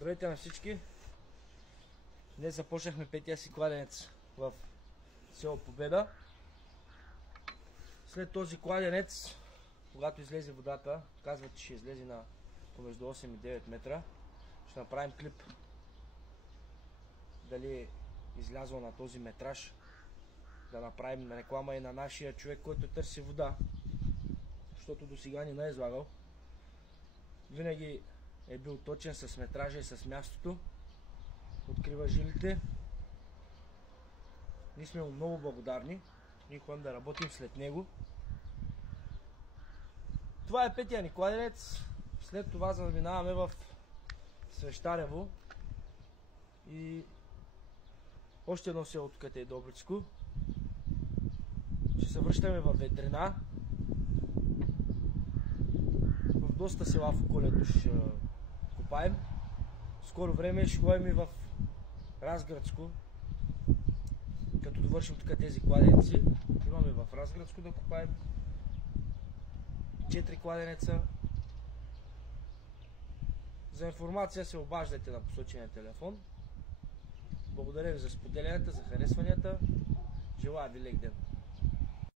Здравейте на всички! Днес започнахме петия си кладенец в село Победа. След този кладенец, когато излезе водата, казват, че ще излезе на между 8 и 9 метра, ще направим клип дали е излязъл на този метраж, да направим реклама и на нашия човек, който търси вода, защото до сега ни не е излагал. Винаги е бил точен с метража и с мястото, открива жилите. Ние сме му много благодарни, ние ходим да работим след него. Това е петия ни кладенец. След това заминаваме в Свещарево и още едно село, тук е Добричко. Ще се връщаме в Ведрина. В доста села в околието ще копаем. Скоро време ще ходим и в Разградско. Като довършим тук тези кладенци, имаме в Разградско да копаем 4 кладенеца. За информация се обаждайте на посочения телефон. Благодаря ви за споделянията, за харесванията. Желая ви лек ден!